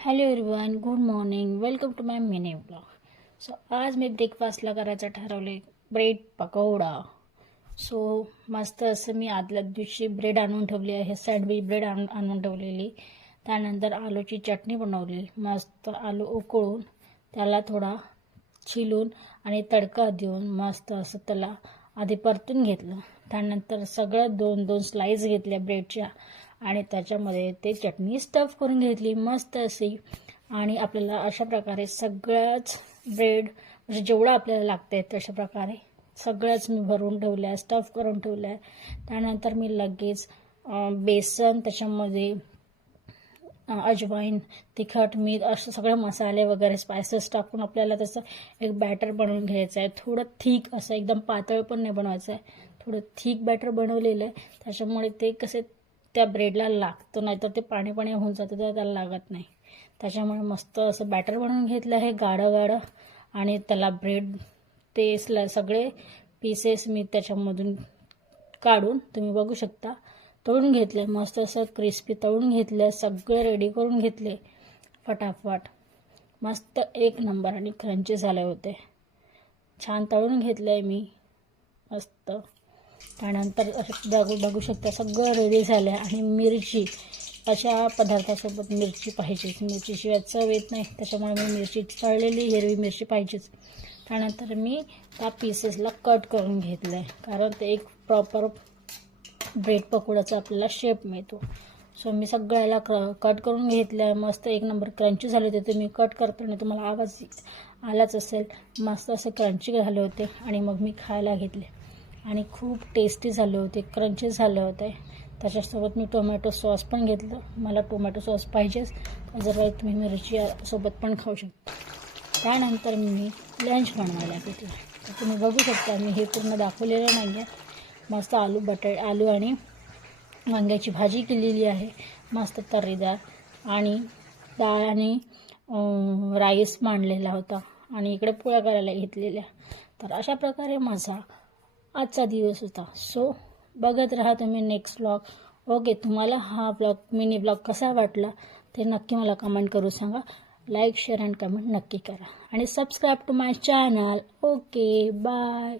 Hello everyone, good morning. Welcome to my mini blog. So आज मी ब्रेकफास्टला करायचं ठरवले ब्रेड पकोडा. सो मस्त असं मी आदल्या दिवशी ब्रेड आणून ठेवली आहे, सँडविच ब्रेड आणून ठेवलेली. त्यानंतर आलूची चटणी बनवली. मस्त आलू उकळून त्याला थोडा छिलून आणि तडका देऊन मस्त असं त्याला आधी परतून घेतलं. त्यानंतर सगळं दोन दोन स्लाइस घेतल्या ब्रेडच्या आणि त्याच्यामध्ये ते चटणी स्टफ करून घेतली मस्त अशी. आणि आपल्याला अशा प्रकारे सगळंच ब्रेड म्हणजे जेवढं आपल्याला लागतंय तशा प्रकारे सगळंच मी भरून ठेवलं आहे, स्टफ करून ठेवलं आहे. त्यानंतर मी लगेच बेसन, त्याच्यामध्ये अजवाईन, तिखट, मीठ असं सगळे मसाले वगैरे स्पायसेस टाकून आपल्याला तसं एक बॅटर बनवून घ्यायचं आहे. थोडं थिक असं, एकदम पातळ पण नाही बनवायचं आहे, थोडं थिक बॅटर बनवलेलं आहे. त्याच्यामुळे ते कसे त्या ब्रेडला लागतं, नाहीतर ते पाणी पाणी होऊन जातं तर त्याला लागत नाही. त्याच्यामुळे मस्त असं बॅटर बनवून घेतलं आहे गाढं. आणि त्याला ब्रेड ते सगळे पीसेस मी त्याच्यामधून काढून तुम्ही बघू शकता तळून घेतले. मस्त असं क्रिस्पी तळून घेतले, सगळे रेडी करून घेतले फटाफट. मस्त एक नंबर आणि क्रंची झाले होते. छान तळून घेतलं आहे मी मस्त. त्यानंतर असं बघू शकता सगळं रेडी झालं आहे. आणि मिरची, अशा पदार्थासोबत मिरची पाहिजेच, मिरचीशिवाय चव येत नाही. त्याच्यामुळे मी मिरची तळलेली हिरवी मिरची पाहिजेच. त्यानंतर मी त्या पीसेसला कट करून घेतलं आहे, कारण ते एक प्रॉपर ब्रेड पकोडाचा आपल्याला शेप मिळतो. सो मी सगळ्याला कट करून घेतलं आहे. मस्त एक नंबर क्रंची झाले होते. ते मी कट करताना तुम्हाला आवाज आलाच असेल. मस्त असे क्रंची झाले होते आणि मग मी खायला घेतले आणि खूप टेस्टी झाले होते, क्रंची झाले होते. त्याच्यासोबत मी टोमॅटो सॉस पण घेतलं. मला टोमॅटो सॉस पाहिजेच, जर तुम्ही मिरची सोबत पण खाऊ शकता. त्यानंतर मी लंच बनवायला घेतलं. तर तुम्ही बघू शकता, मी हे पूर्ण दाखवलेलं नाही आहे. मस्त आलू आणि वांग्याची भाजी केलेली आहे, मस्त तर्रीदार. आणि डाळ आणि राईस मांडलेला होता आणि इकडे पोळ्या करायला घेतलेल्या. तर अशा प्रकारे माझा आजचा दिवस होता. सो बघत राहा तुम्ही नेक्स्ट ब्लॉग. ओके, तुम्हाला हा मिनी ब्लॉग कसा वाटला ते नक्की मला कमेंट करून सांगा. लाईक, शेअर अँड कमेंट नक्की करा आणि subscribe to my channel. Okay, bye.